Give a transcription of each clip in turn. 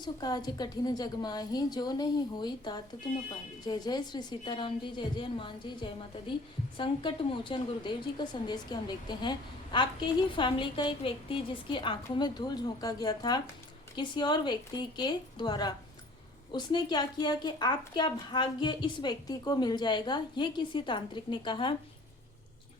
सुकाज कठिन जग माही, जो नहीं होई तात तुम पाई। जय जय श्री सीताराम जी, जय जय हनुमान जी, जय माता दी। संकट मोचन गुरुदेव जी का संदेश के हम देखते हैं। आपके ही फैमिली का एक व्यक्ति जिसकी आंखों में धूल झोंका गया था किसी और व्यक्ति के द्वारा, उसने क्या किया कि आपका भाग्य इस व्यक्ति को मिल जाएगा, ये किसी तांत्रिक ने कहा।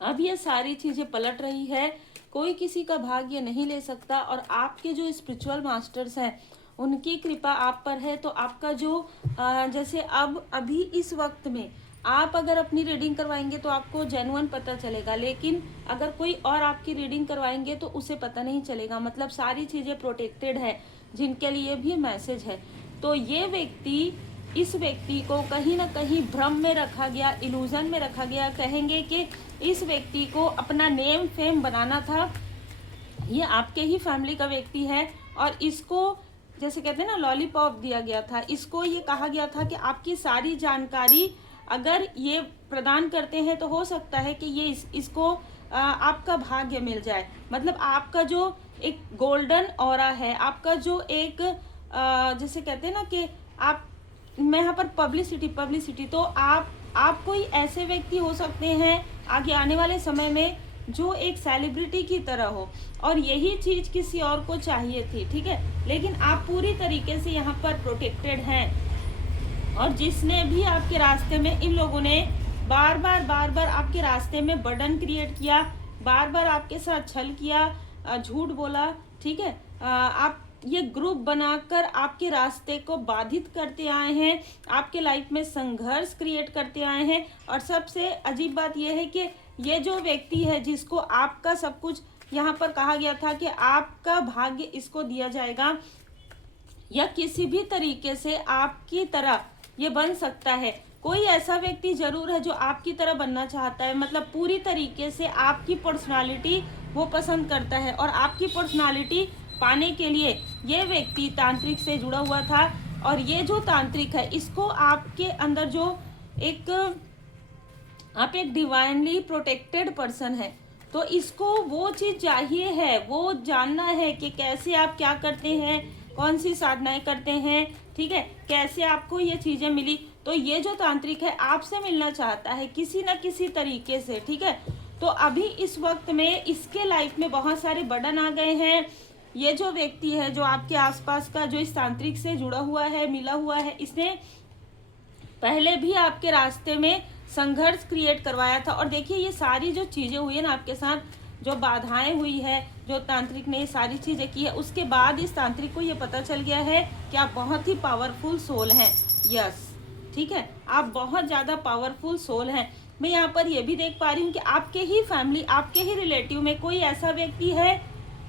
अब ये सारी चीजें पलट रही है, कोई किसी का भाग्य नहीं ले सकता। और आपके जो स्पिरिचुअल मास्टर्स हैं उनकी कृपा आप पर है। तो आपका जो जैसे अब अभी इस वक्त में आप अगर अपनी रीडिंग करवाएंगे तो आपको जेन्युइन पता चलेगा, लेकिन अगर कोई और आपकी रीडिंग करवाएंगे तो उसे पता नहीं चलेगा। मतलब सारी चीजें प्रोटेक्टेड है, जिनके लिए भी मैसेज है। तो ये व्यक्ति, इस व्यक्ति को कहीं ना कहीं भ्रम में रखा गया, इल्यूजन में रखा गया। कहेंगे कि इस व्यक्ति को अपना नेम फेम बनाना था। ये आपके ही फैमिली का व्यक्ति है और इसको जैसे कहते हैं ना लॉलीपॉप दिया गया था। इसको ये कहा गया था कि आपकी सारी जानकारी अगर ये प्रदान करते हैं तो हो सकता है कि ये इसको आपका भाग्य मिल जाए। मतलब आपका जो एक गोल्डन ऑरा है, आपका जो एक जैसे कहते हैं ना कि आप, मैं यहाँ पर पब्लिसिटी, तो आप कोई ऐसे व्यक्ति हो सकते हैं आगे आने वाले समय में जो एक सेलिब्रिटी की तरह हो, और यही चीज किसी और को चाहिए थी, ठीक है। लेकिन आप पूरी तरीके से यहाँ पर प्रोटेक्टेड हैं। और जिसने भी आपके रास्ते में, इन लोगों ने बार बार आपके रास्ते में बर्डन क्रिएट किया, बार बार आपके साथ छल किया, झूठ बोला, ठीक है। आप ये ग्रुप बनाकर आपके रास्ते को बाधित करते आए हैं, आपके लाइफ में संघर्ष क्रिएट करते आए हैं। और सबसे अजीब बात यह है कि ये जो व्यक्ति है जिसको आपका सब कुछ यहाँ पर कहा गया था कि आपका भाग्य इसको दिया जाएगा, या किसी भी तरीके से आपकी तरह ये बन सकता है। कोई ऐसा व्यक्ति जरूर है जो आपकी तरह बनना चाहता है, मतलब पूरी तरीके से आपकी पर्सनालिटी वो पसंद करता है। और आपकी पर्सनालिटी पाने के लिए ये व्यक्ति तांत्रिक से जुड़ा हुआ था। और ये जो तांत्रिक है, इसको आपके अंदर जो आप एक डिवाइनली प्रोटेक्टेड पर्सन है, तो इसको वो चीज चाहिए है, वो जानना है कि कैसे आप क्या करते हैं, कौन सी साधनाएं करते हैं, ठीक है, कैसे आपको ये चीजें मिली। तो ये जो तांत्रिक है आपसे मिलना चाहता है किसी ना किसी तरीके से, ठीक है। तो अभी इस वक्त में इसके लाइफ में बहुत सारे बर्डन आ गए हैं। ये जो व्यक्ति है जो आपके आसपास का, जो इस तांत्रिक से जुड़ा हुआ है, मिला हुआ है, इसने पहले भी आपके रास्ते में संघर्ष क्रिएट करवाया था। और देखिए ये सारी जो चीजें हुई है ना आपके साथ, जो बाधाएं हुई है, जो तांत्रिक ने ये सारी चीजें की है, उसके बाद इस तांत्रिक को ये पता चल गया है कि आप बहुत ही पावरफुल सोल हैं। यस, ठीक है, आप बहुत ज्यादा पावरफुल सोल हैं। मैं यहाँ पर ये भी देख पा रही हूँ कि आपके ही फैमिली, आपके ही रिलेटिव में कोई ऐसा व्यक्ति है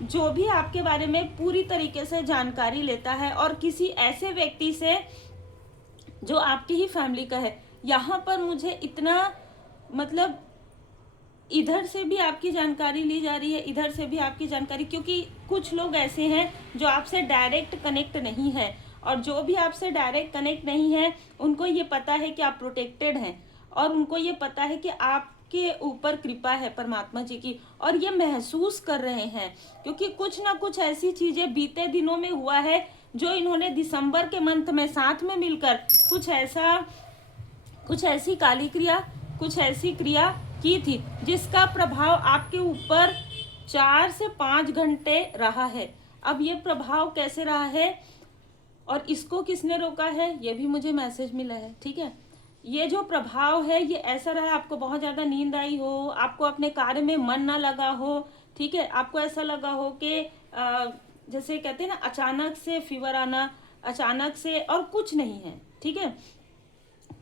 जो भी आपके बारे में पूरी तरीके से जानकारी लेता है, और किसी ऐसे व्यक्ति से जो आपकी ही फैमिली का है। यहाँ पर मुझे इतना, मतलब इधर से भी आपकी जानकारी ली जा रही है, इधर से भी आपकी जानकारी, क्योंकि कुछ लोग ऐसे हैं जो आपसे डायरेक्ट कनेक्ट नहीं है, और जो भी आपसे डायरेक्ट कनेक्ट नहीं है उनको ये पता है कि आप प्रोटेक्टेड हैं, और उनको ये पता है कि आपके ऊपर कृपा है परमात्मा जी की, और ये महसूस कर रहे हैं। क्योंकि कुछ ना कुछ ऐसी चीजें बीते दिनों में हुआ है जो इन्होंने दिसंबर के मंथ में साथ में मिलकर कुछ ऐसी काली क्रिया, कुछ ऐसी क्रिया की थी जिसका प्रभाव आपके ऊपर 4 से 5 घंटे रहा है। अब ये प्रभाव कैसे रहा है और इसको किसने रोका है, ये भी मुझे मैसेज मिला है, ठीक है। ये जो प्रभाव है ये ऐसा रहा, आपको बहुत ज्यादा नींद आई हो, आपको अपने कार्य में मन ना लगा हो, ठीक है, आपको ऐसा लगा हो कि जैसे कहते हैं ना अचानक से फीवर आना, अचानक से, और कुछ नहीं है, ठीक है,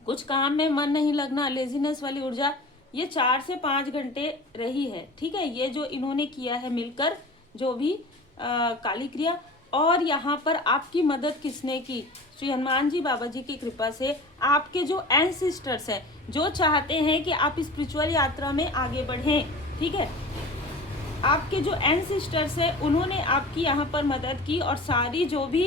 कुछ काम में मन नहीं लगना, लेजीनेस वाली ऊर्जा, ये 4 से 5 घंटे रही है, ठीक है। ये जो इन्होंने किया है मिलकर, जो भी काली क्रिया। और यहाँ पर आपकी मदद किसने की, श्री हनुमान जी बाबा जी की कृपा से। आपके जो एंसेस्टर्स हैं जो चाहते हैं कि आप स्पिरिचुअल यात्रा में आगे बढ़ें, ठीक है, आपके जो एंसेस्टर्स हैं उन्होंने आपकी यहाँ पर मदद की। और सारी जो भी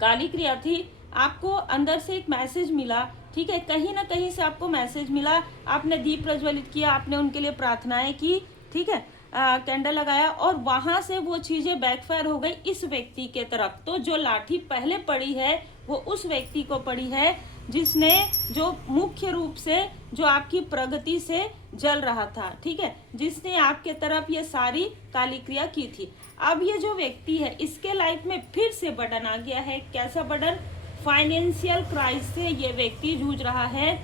काली क्रिया थी, आपको अंदर से एक मैसेज मिला, ठीक है, कहीं ना कहीं से आपको मैसेज मिला, आपने दीप प्रज्वलित किया, आपने उनके लिए प्रार्थनाएं की, ठीक है। कैंडल लगाया और वहां से वो चीजें बैकफायर हो गई इस व्यक्ति के तरफ। तो जो लाठी पहले पड़ी है वो उस व्यक्ति को पड़ी है जिसने जो मुख्य रूप से जो आपकी प्रगति से जल रहा था, ठीक है, जिसने आपके तरफ ये सारी काली क्रिया की थी। अब ये जो व्यक्ति है इसके लाइफ में फिर से बर्डन आ गया है। कैसा बर्डन? फाइनेंशियल क्राइसिस से ये व्यक्ति जूझ रहा है।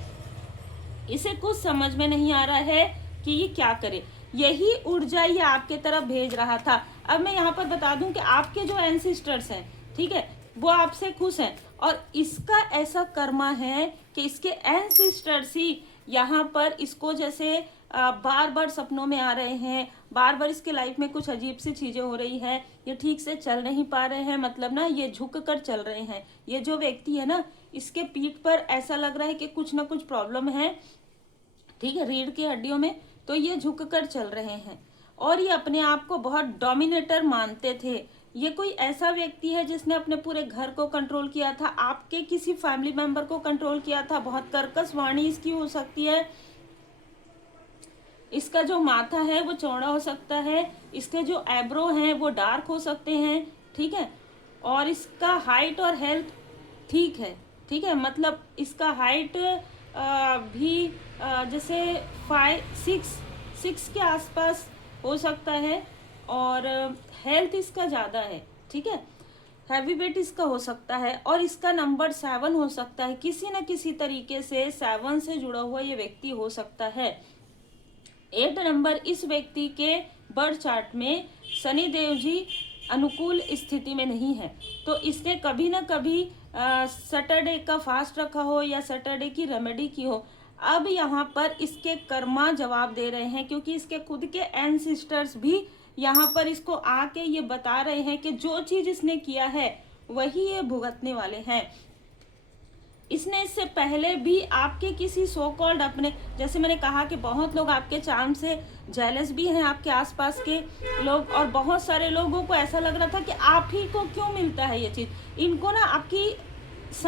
इसे कुछ समझ में नहीं आ रहा है कि ये क्या करे। यही ऊर्जा ये आपके तरफ भेज रहा था। अब मैं यहाँ पर बता दूं कि आपके जो एंसिस्टर्स हैं, ठीक है, वो आपसे खुश हैं और इसका ऐसा कर्मा है कि इसके एंसिस्टर्स ही यहाँ पर इसको जैसे बार बार सपनों में आ रहे हैं, बार बार इसके लाइफ में कुछ अजीब सी चीजें हो रही है, ये ठीक से चल नहीं पा रहे हैं, मतलब ना ये झुक कर चल रहे हैं। ये जो व्यक्ति है ना, इसके पीठ पर ऐसा लग रहा है कि कुछ ना कुछ प्रॉब्लम है, ठीक है, रीढ़ की हड्डियों में, तो ये झुक कर चल रहे हैं और ये अपने आप को बहुत डोमिनेटर मानते थे। ये कोई ऐसा व्यक्ति है जिसने अपने पूरे घर को कंट्रोल किया था, आपके किसी फैमिली मेंबर को कंट्रोल किया था। बहुत कर्कश वाणी इसकी हो सकती है। इसका जो माथा है वो चौड़ा हो सकता है, इसके जो एब्रो हैं वो डार्क हो सकते हैं, ठीक है, और इसका हाइट और हेल्थ ठीक है, ठीक है, मतलब इसका हाइट भी जैसे 5-6 के आसपास हो सकता है और हेल्थ इसका ज़्यादा है, ठीक है, हैवी वेट इसका हो सकता है और इसका नंबर 7 हो सकता है। किसी न किसी तरीके से 7 से जुड़ा हुआ ये व्यक्ति हो सकता है। 8 नंबर इस व्यक्ति के बर्थ चार्ट में शनिदेव जी अनुकूल स्थिति में नहीं है, तो इसने कभी ना कभी सैटरडे का फास्ट रखा हो या सैटरडे की रेमेडी की हो। अब यहाँ पर इसके कर्मा जवाब दे रहे हैं क्योंकि इसके खुद के एंसिस्टर्स भी यहाँ पर इसको आके ये बता रहे हैं कि जो चीज इसने किया है वही ये भुगतने वाले हैं। इसने इससे पहले भी आपके किसी सो कॉल्ड अपने, जैसे मैंने कहा कि बहुत लोग आपके चार्म से जेलस भी हैं, आपके आसपास के लोग, और बहुत सारे लोगों को ऐसा लग रहा था कि आप ही को क्यों मिलता है ये चीज़। इनको ना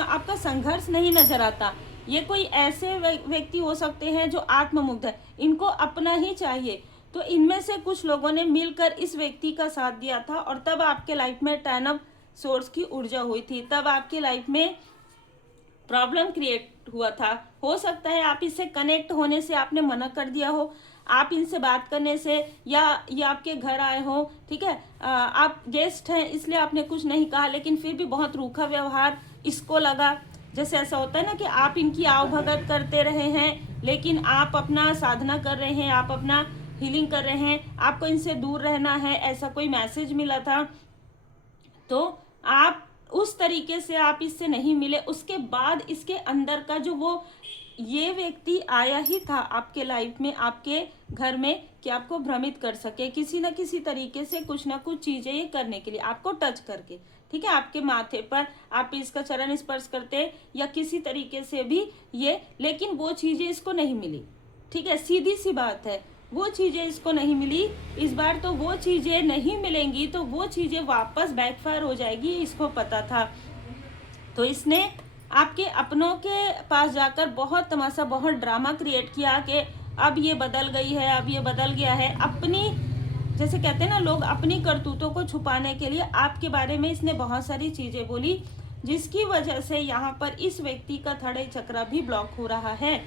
आपका संघर्ष नहीं नजर आता। ये कोई ऐसे व्यक्ति हो सकते हैं जो आत्ममुग्ध है, इनको अपना ही चाहिए। तो इनमें से कुछ लोगों ने मिलकर इस व्यक्ति का साथ दिया था और तब आपके लाइफ में 10 ऑफ सोर्स की ऊर्जा हुई थी, तब आपकी लाइफ में प्रॉब्लम क्रिएट हुआ था। हो सकता है आप इससे कनेक्ट होने से आपने मना कर दिया हो, आप इनसे बात करने से, या ये आपके घर आए हो, ठीक है, आप गेस्ट हैं इसलिए आपने कुछ नहीं कहा, लेकिन फिर भी बहुत रूखा व्यवहार इसको लगा। जैसे ऐसा होता है ना कि आप इनकी आवभगत करते रहे हैं लेकिन आप अपना साधना कर रहे हैं, आप अपना हीलिंग कर रहे हैं, आपको इनसे दूर रहना है, ऐसा कोई मैसेज मिला था। तो आप उस तरीके से आप इससे नहीं मिले। उसके बाद इसके अंदर का जो वो ये व्यक्ति आया ही था आपके लाइफ में, आपके घर में, कि आपको भ्रमित कर सके किसी न किसी तरीके से, कुछ ना कुछ चीजें ये करने के लिए, आपको टच करके, ठीक है, आपके माथे पर आप इसका चरण स्पर्श करते या किसी तरीके से भी ये, लेकिन वो चीजें इसको नहीं मिली, ठीक है, सीधी सी बात है, वो चीजें इसको नहीं मिली। इस बार तो वो चीजें नहीं मिलेंगी, तो वो चीजें वापस बैकफायर हो जाएगी, इसको पता था। तो इसने आपके अपनों के पास जाकर बहुत तमाशा, बहुत ड्रामा क्रिएट किया कि अब ये बदल गई है, अब ये बदल गया है। अपनी, जैसे कहते हैं ना लोग, अपनी करतूतों को छुपाने के लिए आपके बारे में इसने बहुत सारी चीजें बोली, जिसकी वजह से यहाँ पर इस व्यक्ति का थर्ड चक्र भी ब्लॉक हो रहा है।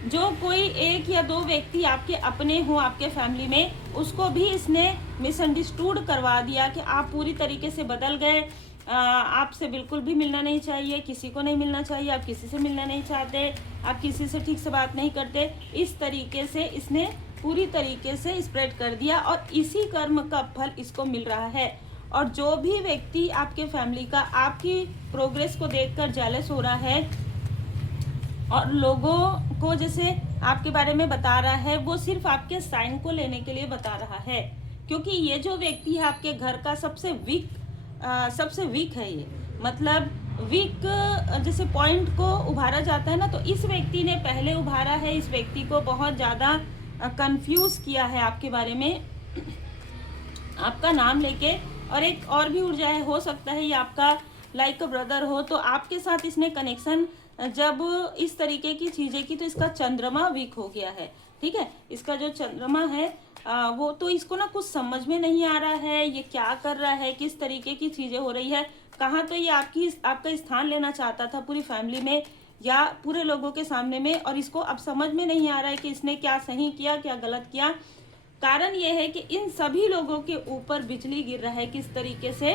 जो कोई 1 या 2 व्यक्ति आपके अपने हो आपके फैमिली में, उसको भी इसने मिसअंडरस्टूड करवा दिया कि आप पूरी तरीके से बदल गए, आपसे बिल्कुल भी मिलना नहीं चाहिए, किसी को नहीं मिलना चाहिए, आप किसी से मिलना नहीं चाहते, आप किसी से ठीक से बात नहीं करते। इस तरीके से इसने पूरी तरीके से स्प्रेड कर दिया और इसी कर्म का फल इसको मिल रहा है। और जो भी व्यक्ति आपके फैमिली का आपकी प्रोग्रेस को देखकर जेलस हो रहा है और लोगों को जैसे आपके बारे में बता रहा है, वो सिर्फ आपके साइन को लेने के लिए बता रहा है, क्योंकि ये जो व्यक्ति है आपके घर का सबसे वीक है। ये मतलब वीक जैसे पॉइंट को उभारा जाता है ना, तो इस व्यक्ति ने पहले उभारा है। इस व्यक्ति को बहुत ज़्यादा कंफ्यूज किया है आपके बारे में, आपका नाम लेके। और एक और भी ऊर्जा है, हो सकता है ये आपका लाइक ब्रदर हो, तो आपके साथ इसने कनेक्शन जब इस तरीके की चीजें की तो इसका चंद्रमा वीक हो गया है, ठीक है, इसका जो चंद्रमा है वो तो इसको ना कुछ समझ में नहीं आ रहा है, ये क्या कर रहा है, किस तरीके की चीज़ें हो रही है, कहाँ तो ये आपका स्थान लेना चाहता था पूरी फैमिली में या पूरे लोगों के सामने में, और इसको अब समझ में नहीं आ रहा है कि इसने क्या सही किया क्या गलत किया। कारण ये है कि इन सभी लोगों के ऊपर बिजली गिर रहा है, किस तरीके से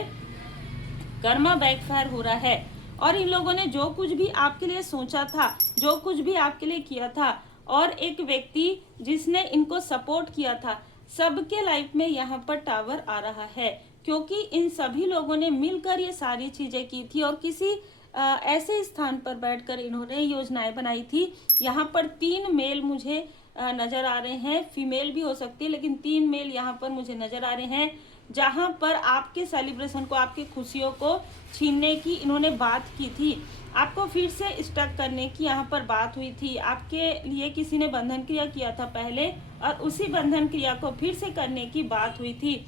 कर्मा बैकफायर हो रहा है। और इन लोगों ने जो कुछ भी आपके लिए सोचा था, जो कुछ भी आपके लिए किया था, और एक व्यक्ति जिसने इनको सपोर्ट किया था, सबके लाइफ में यहाँ पर टावर आ रहा है, क्योंकि इन सभी लोगों ने मिलकर ये सारी चीजें की थी और किसी ऐसे स्थान पर बैठकर इन्होंने योजनाएं बनाई थी। यहाँ पर 3 मेल मुझे नजर आ रहे हैं, फीमेल भी हो सकती है, लेकिन 3 मेल यहाँ पर मुझे नजर आ रहे हैं, जहां पर आपके सेलिब्रेशन को, आपकी खुशियों को छीनने की इन्होंने बात की थी, आपको फिर से स्टक करने की यहाँ पर बात हुई थी। आपके लिए किसी ने बंधन क्रिया किया था पहले, और उसी बंधन क्रिया को फिर से करने की बात हुई थी,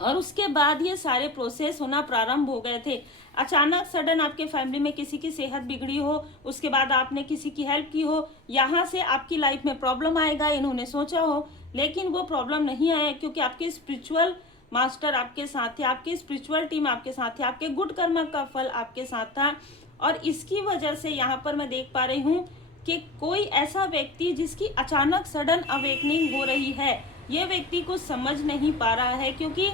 और उसके बाद ये सारे प्रोसेस होना प्रारंभ हो गए थे। अचानक सडन आपके फैमिली में किसी की सेहत बिगड़ी हो, उसके बाद आपने किसी की हेल्प की हो, यहाँ से आपकी लाइफ में प्रॉब्लम आएगा इन्होंने सोचा हो, लेकिन वो प्रॉब्लम नहीं आया, क्योंकि आपके स्पिरिचुअल मास्टर आपके साथ थे, आपकी स्पिरिचुअल टीम आपके साथ थे, आपके गुड कर्म का फल आपके साथ था। और इसकी वजह से यहाँ पर मैं देख पा रही हूँ कि कोई ऐसा व्यक्ति जिसकी अचानक सडन अवेकनिंग हो रही है, ये व्यक्ति को समझ नहीं पा रहा है, क्योंकि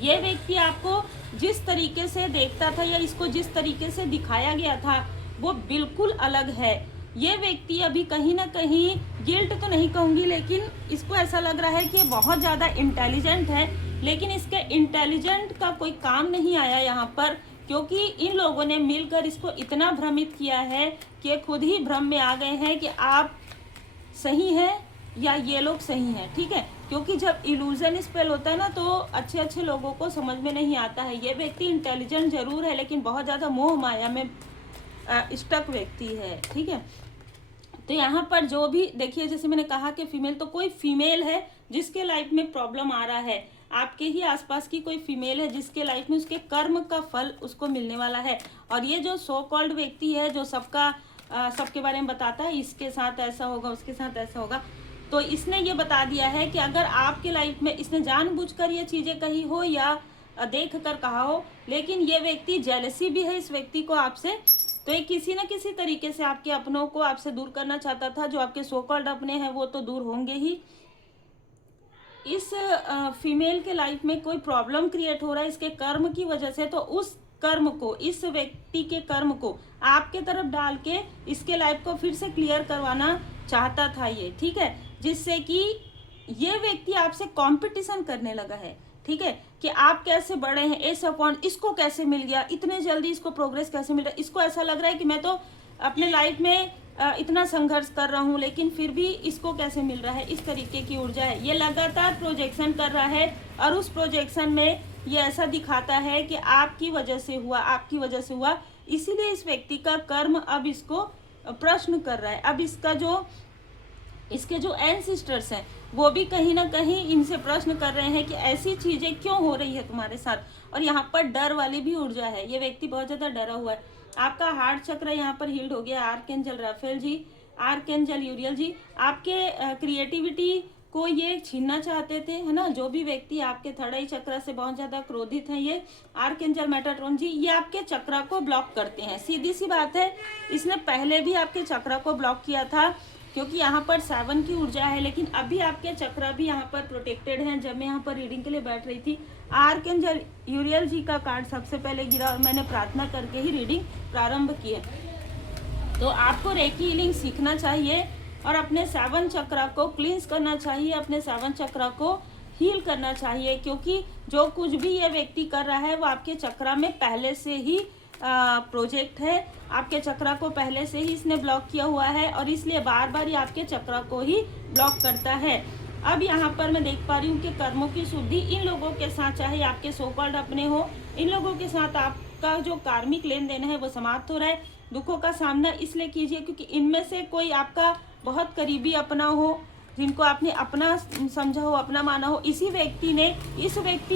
ये व्यक्ति आपको जिस तरीके से देखता था या इसको जिस तरीके से दिखाया गया था वो बिल्कुल अलग है। ये व्यक्ति अभी कहीं ना कहीं, गिल्ट तो नहीं कहूँगी, लेकिन इसको ऐसा लग रहा है कि ये बहुत ज़्यादा इंटेलिजेंट है, लेकिन इसके इंटेलिजेंट का कोई काम नहीं आया यहाँ पर, क्योंकि इन लोगों ने मिलकर इसको इतना भ्रमित किया है कि खुद ही भ्रम में आ गए हैं कि आप सही हैं या ये लोग सही हैं। ठीक है, क्योंकि जब इल्यूजन स्पेल होता है ना, तो अच्छे अच्छे लोगों को समझ में नहीं आता है। ये व्यक्ति इंटेलिजेंट जरूर है, लेकिन बहुत ज़्यादा मोह माया में स्टक व्यक्ति है। ठीक है, तो यहाँ पर जो भी देखिए, जैसे मैंने कहा कि फीमेल, तो कोई फीमेल है जिसके लाइफ में प्रॉब्लम आ रहा है, आपके ही आसपास की कोई फीमेल है जिसके लाइफ में उसके कर्म का फल उसको मिलने वाला है। और ये जो सो कॉल्ड व्यक्ति है, जो सबके बारे में बताता है, इसके साथ ऐसा होगा, उसके साथ ऐसा होगा, तो इसने ये बता दिया है कि अगर आपके लाइफ में इसने जानबूझकर ये चीज़ें कही हो या देख कर कहा हो, लेकिन ये व्यक्ति जेलसी भी है इस व्यक्ति को आपसे, तो ये किसी न किसी तरीके से आपके अपनों को आपसे दूर करना चाहता था। जो आपके सो कॉल्ड अपने हैं वो तो दूर होंगे ही। इस फीमेल के लाइफ में कोई प्रॉब्लम क्रिएट हो रहा है इसके कर्म की वजह से, तो उस कर्म को, इस व्यक्ति के कर्म को आपके तरफ डाल के इसके लाइफ को फिर से क्लियर करवाना चाहता था ये। ठीक है, जिससे कि ये व्यक्ति आपसे कंपटीशन करने लगा है। ठीक है, कि आप कैसे बड़े हैं, एस अपॉन इसको कैसे मिल गया, इतने जल्दी इसको प्रोग्रेस कैसे मिल रहा है। इसको ऐसा लग रहा है कि मैं तो अपने लाइफ में इतना संघर्ष कर रहा हूँ, लेकिन फिर भी इसको कैसे मिल रहा है। इस तरीके की ऊर्जा है, ये लगातार प्रोजेक्शन कर रहा है, और उस प्रोजेक्शन में ये ऐसा दिखाता है कि आपकी वजह से हुआ, आपकी वजह से हुआ। इसीलिए इस व्यक्ति का कर्म अब इसको प्रश्न कर रहा है। अब इसके जो एंसेस्टर्स हैं वो भी कहीं ना कहीं इनसे प्रश्न कर रहे हैं कि ऐसी चीजें क्यों हो रही है तुम्हारे साथ। और यहाँ पर डर वाली भी ऊर्जा है, ये व्यक्ति बहुत ज्यादा डरा हुआ है। आपका हार्ट चक्र यहाँ पर हील्ड हो गया। आर्कएंजल राफेल जी, आर्कएंजल यूरियल जी, आपके क्रिएटिविटी को ये छीनना चाहते थे, है ना। जो भी व्यक्ति आपके थर्ड आई चक्र से बहुत ज्यादा क्रोधित हैं, ये आर्कएंजल मेटाट्रॉन जी, ये आपके चक्र को ब्लॉक करते हैं। सीधी सी बात है, इसने पहले भी आपके चक्र को ब्लॉक किया था, क्योंकि यहाँ पर 7 की ऊर्जा है, लेकिन अभी आपके चक्र भी यहाँ पर प्रोटेक्टेड हैं। जब मैं यहाँ पर रीडिंग के लिए बैठ रही थी, आर्कएंजल यूरियल जी का कार्ड सबसे पहले गिरा और मैंने प्रार्थना करके ही रीडिंग प्रारंभ की है। तो आपको रेकी हीलिंग सीखना चाहिए और अपने 7 चक्र को क्लींस करना चाहिए, अपने 7 चक्र को हील करना चाहिए, क्योंकि जो कुछ भी ये व्यक्ति कर रहा है वो आपके चक्र में पहले से ही प्रोजेक्ट है। आपके चक्र को पहले से ही इसने ब्लॉक किया हुआ है, और इसलिए बार बार ये आपके चक्र को ही ब्लॉक करता है। अब यहाँ पर मैं देख पा रही हूँ कि कर्मों की शुद्धि इन लोगों के साथ, चाहे आपके सो कॉल्ड अपने हो, इन लोगों के साथ आपका जो कार्मिक लेन देन है वो समाप्त हो रहा है। दुखों का सामना इसलिए कीजिए क्योंकि इनमें से कोई आपका बहुत करीबी अपना हो, जिनको आपने अपना समझा हो, अपना माना हो, इस व्यक्ति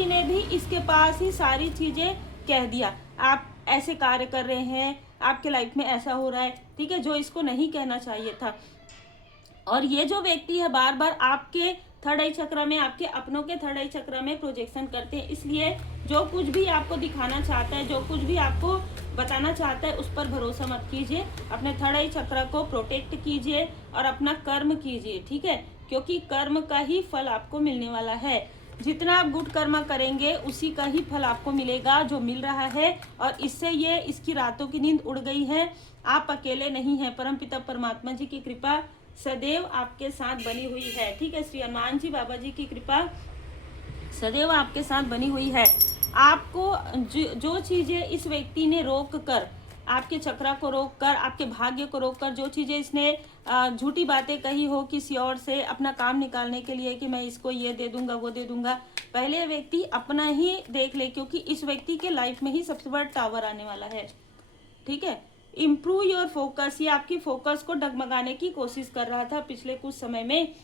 ने भी इसके पास ही सारी चीजें कह दिया। आप ऐसे कार्य कर रहे हैं, आपके लाइफ में ऐसा हो रहा है, ठीक है, जो इसको नहीं कहना चाहिए था। और ये जो व्यक्ति है बार बार आपके थर्ड आई चक्र में, आपके अपनों के थर्ड आई चक्र में प्रोजेक्शन करते हैं। इसलिए जो कुछ भी आपको दिखाना चाहता है, जो कुछ भी आपको बताना चाहता है, उस पर भरोसा मत कीजिए। अपने थर्ड आई चक्र को प्रोटेक्ट कीजिए और अपना कर्म कीजिए, ठीक है, क्योंकि कर्म का ही फल आपको मिलने वाला है। जितना आप गुड कर्म करेंगे उसी का ही फल आपको मिलेगा, जो मिल रहा है। और इससे ये इसकी रातों की नींद उड़ गई है। आप अकेले नहीं हैं, परमपिता परमात्मा जी की कृपा सदैव आपके साथ बनी हुई है, ठीक है। श्री हनुमान जी बाबा जी की कृपा सदैव आपके साथ बनी हुई है। आपको जो चीजें इस व्यक्ति ने रोक कर, आपके चक्रा को रोक कर, आपके भाग्य को रोक कर, जो चीजें इसने झूठी बातें कही हो किसी और से अपना काम निकालने के लिए कि मैं इसको ये दे दूंगा वो दे दूंगा, पहले व्यक्ति अपना ही देख ले, क्योंकि इस व्यक्ति के लाइफ में ही सबसे बड़ा टावर आने वाला है, ठीक है। इम्प्रूव योर फोकस, ये आपकी फोकस को डगमगाने की कोशिश कर रहा था पिछले कुछ समय में,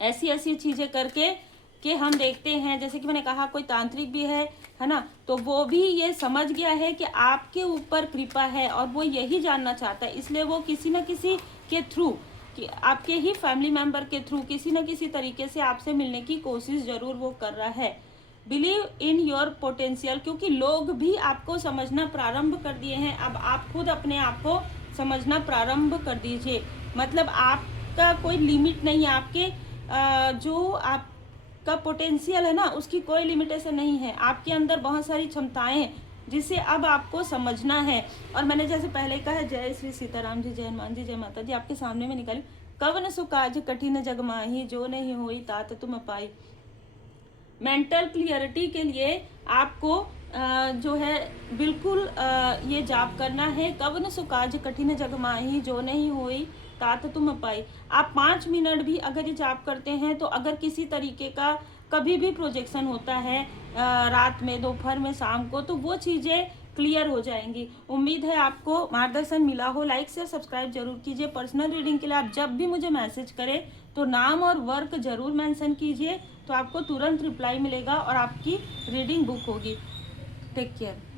ऐसी ऐसी चीजें करके कि हम देखते हैं, जैसे कि मैंने कहा कोई तांत्रिक भी है ना, तो वो भी ये समझ गया है कि आपके ऊपर कृपा है और वो यही जानना चाहता है। इसलिए वो किसी न किसी के थ्रू, कि आपके ही फैमिली मेंबर के थ्रू किसी न किसी तरीके से आपसे मिलने की कोशिश जरूर वो कर रहा है। बिलीव इन योर पोटेंशियल, क्योंकि लोग भी आपको समझना प्रारंभ कर दिए हैं। अब आप खुद अपने आप को समझना प्रारंभ कर दीजिए। मतलब आपका कोई लिमिट नहीं है, आपके जो आपका पोटेंशियल है ना, उसकी कोई लिमिटेशन नहीं है। आपके अंदर बहुत सारी क्षमताएं हैं जिसे अब आपको समझना है। और मैंने जैसे पहले कहा, जय श्री सीताराम जी, जय हनुमान जी, जय माता जी, आपके सामने में निकाली, कवन सुकाज कठिन जग माही, जो नहीं होई तात तुम पाई। मेंटल क्लियरिटी के लिए आपको जो है बिल्कुल ये जाप करना है, कवन सुकाज कठिन जग माही, जो नहीं होई तात तुम पाई। आप 5 मिनट भी अगर ये जाप करते हैं, तो अगर किसी तरीके का कभी भी प्रोजेक्शन होता है रात में, दोपहर में, शाम को, तो वो चीज़ें क्लियर हो जाएंगी। उम्मीद है आपको मार्गदर्शन मिला हो। लाइक शेयर सब्सक्राइब जरूर कीजिए। पर्सनल रीडिंग के लिए आप जब भी मुझे मैसेज करें तो नाम और वर्क जरूर मेंशन कीजिए, तो आपको तुरंत रिप्लाई मिलेगा और आपकी रीडिंग बुक होगी। Take care.